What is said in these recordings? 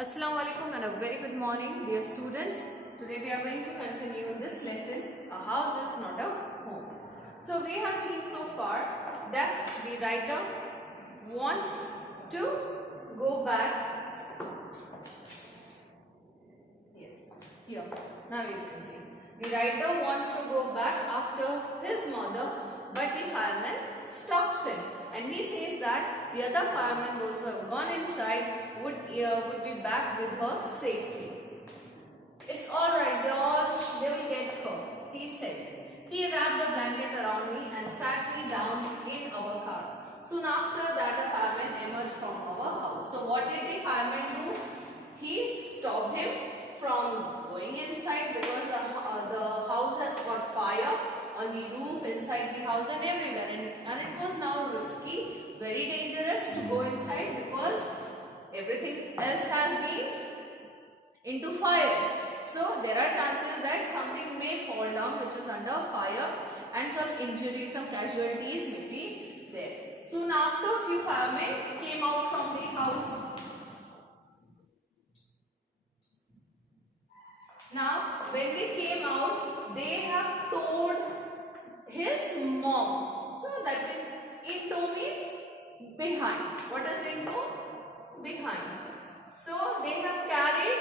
Assalamu alaikum and a very good morning, dear students. Today we are going to continue this lesson, a house is not a home. So we have seen so far that the writer wants to go back. Yes, here. Now you can see. The writer wants to go back after his mother, but the fireman stops him. And he says that the other firemen, those who have gone inside, would be back with her safely. It's alright, they will get her, he said. He wrapped a blanket around me and sat me down in our car. Soon after that, a fireman emerged from our house. So what did the fireman do? He stopped him from going inside because the house has got fire on the roof, inside the house and everywhere, and it was now risky, very dangerous to go inside because everything else has been into fire. So there are chances that something may fall down which is under fire and some injuries, some casualties may be there. Soon after, few firemen came out from the house. Now when they came out, they have told his mom. So that into means behind. What does into? Behind. So they have carried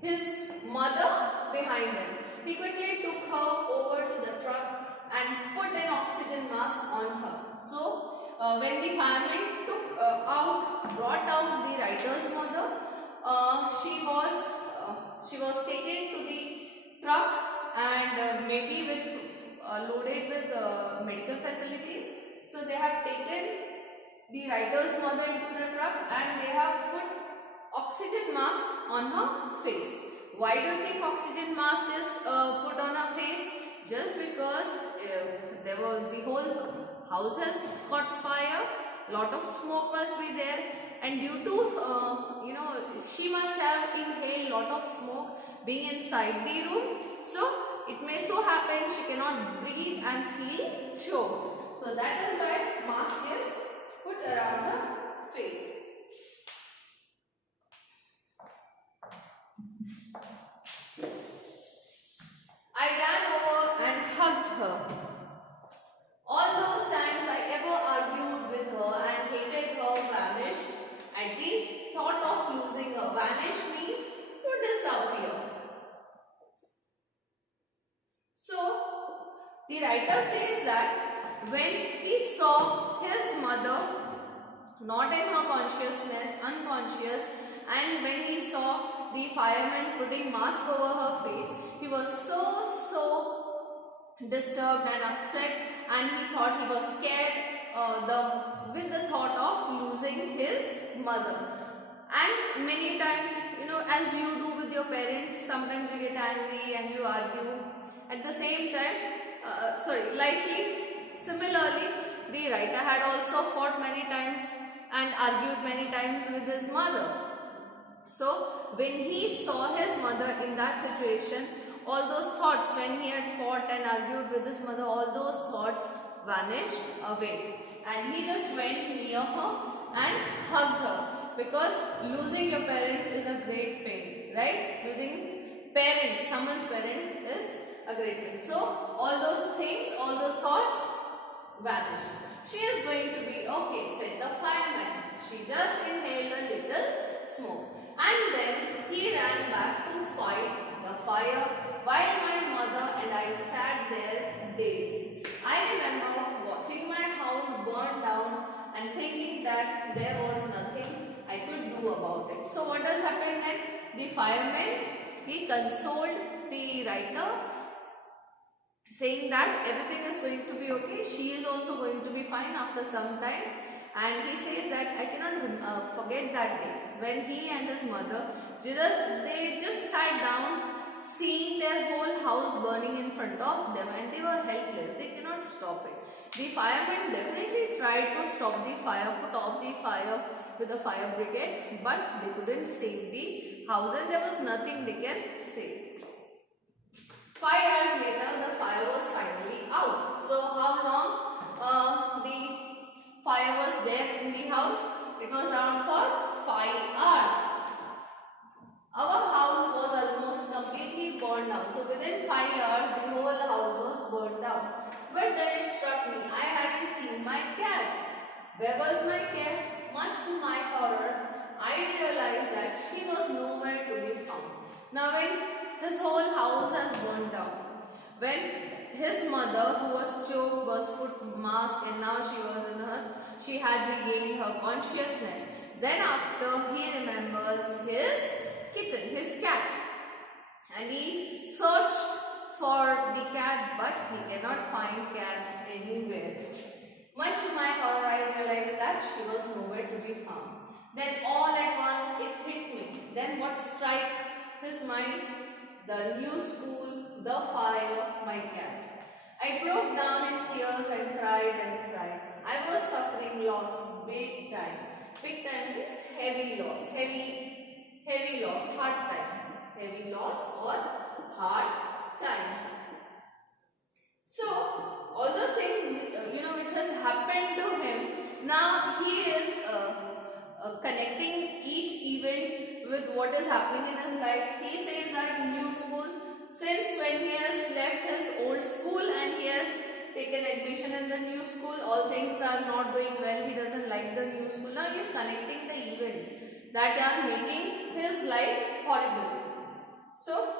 his mother behind them. He quickly took her over to the truck and put an oxygen mask on her. So when the fireman brought out the writer's mother, she was taken to the truck and maybe loaded with medical facilities. So they have taken the writer's mother into the truck and they have put oxygen mask on her face. Why do you think oxygen mask is put on her face? Just because the whole house has caught fire, lot of smoke must be there, and due to she must have inhaled lot of smoke being inside the room. So it may so happen she cannot breathe and feel choked. So that is why mask is put around her face. I ran over and hugged her. All those times I ever argued with her and hated her vanished at the thought of losing her. Vanish means to disappear. So the writer says that when he saw his mother not in her consciousness, unconscious, and when he saw the fireman putting mask over her face, he was so disturbed and upset, and he thought he was scared with the thought of losing his mother. And many times, as you do with your parents, sometimes you get angry and you argue. At the same time, similarly, the writer had also fought many times and argued many times with his mother. So when he saw his mother in that situation, all those thoughts, when he had fought and argued with his mother, all those thoughts vanished away, and he just went near her and hugged her, because losing your parents is a great pain, right? Losing parents, someone's parent, is a great pain. So all those things, all those thoughts vanished. She is going to be okay, said the fireman. She just inhaled a little smoke. And then he ran back to fight the fire while my mother and I sat there dazed. I remember watching my house burn down and thinking that there was nothing I could do about it. So what has happened then? The fireman, he consoled the writer, saying that everything is going to be okay. She is also going to be fine after some time. And he says that I cannot forget that day when he and his mother, they just sat down seeing their whole house burning in front of them, and they were helpless. They cannot stop it. The firemen definitely tried to stop the fire, put off the fire with the fire brigade, but they couldn't save the house, and there was nothing they can save. 5 hours later, the fire was finally out. So how long the fire was there in the house? It was around for 5 hours. where was my cat? Much to my horror, I realized that she was nowhere to be found. Now when his whole house has burned down, when his mother, who was choked, was put mask and now she had regained her consciousness. Then after he remembers his kitten, his cat, and he searched for the cat, but he cannot find cat anywhere. Much to my horror, I realized that she was nowhere to be found. Then all at once it hit me. Then what struck his mind? The new school, the fire, my cat. I broke down in tears and cried and cried. I was suffering loss, big time. Big time means heavy loss, heavy loss, hard time. Heavy loss or hard time. So, all those things, which has happened to him, now he is connecting each event with what is happening in his life. He says that new school, since when he has left his old school and he has taken admission in the new school, all things are not doing well. He doesn't like the new school. Now he is connecting the events that are making his life horrible. So,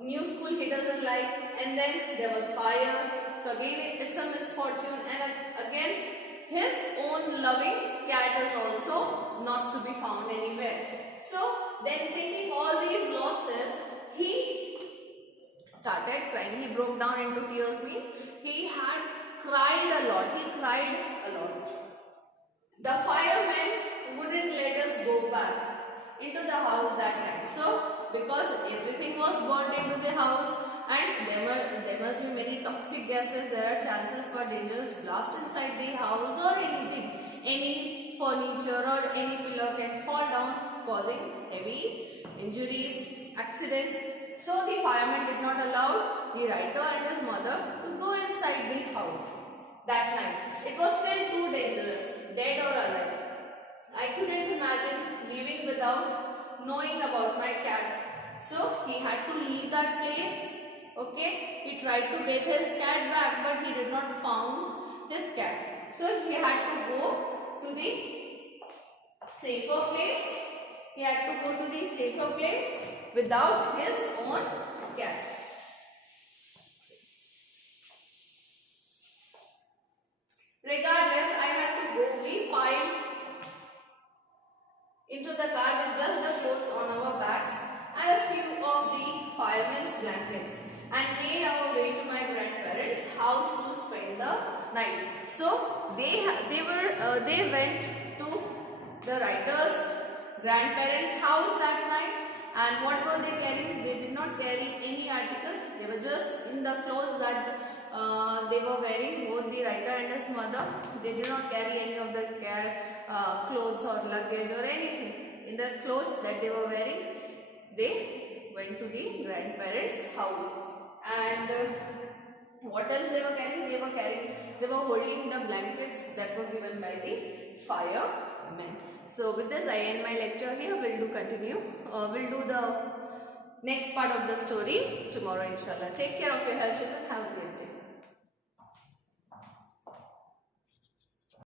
new school he doesn't like, and then there was fire. So again it's a misfortune, and again his own loving cat is also not to be found anywhere. So then, thinking all these losses, he started crying. He broke down into tears, means he had cried a lot. He cried a lot. The firemen wouldn't let us go back into the house that time. So because everything was burnt into the house, and there must be many toxic gases, there are chances for dangerous blast inside the house or anything. Any furniture or any pillar can fall down, causing heavy injuries, accidents. So the fireman did not allow the writer and his mother to go inside the house that night. It was still too dangerous, dead or alive. I couldn't imagine living without knowing about my cat. So he had to leave that place. Okay, he tried to get his cat back, but he did not found his cat. So he had to go to the safer place. He had to go to the safer place without his own cat. Regardless, I had to go. We piled into the car with just the clothes on our backs and a few of the firemen's blankets, and made our way to my grandparents' house to spend the night. So they went to the writer's grandparents' house that night. And what were they carrying? They did not carry any article. They were just in the clothes that they were wearing, both the writer and his mother. They did not carry any of the clothes or luggage or anything. In the clothes that they were wearing, they went to the grandparents' house. And what else they were carrying? They were holding the blankets that were given by the firemen. So with this I end my lecture here. We'll do the next part of the story tomorrow, inshallah. Take care of your health, children. Have a great day.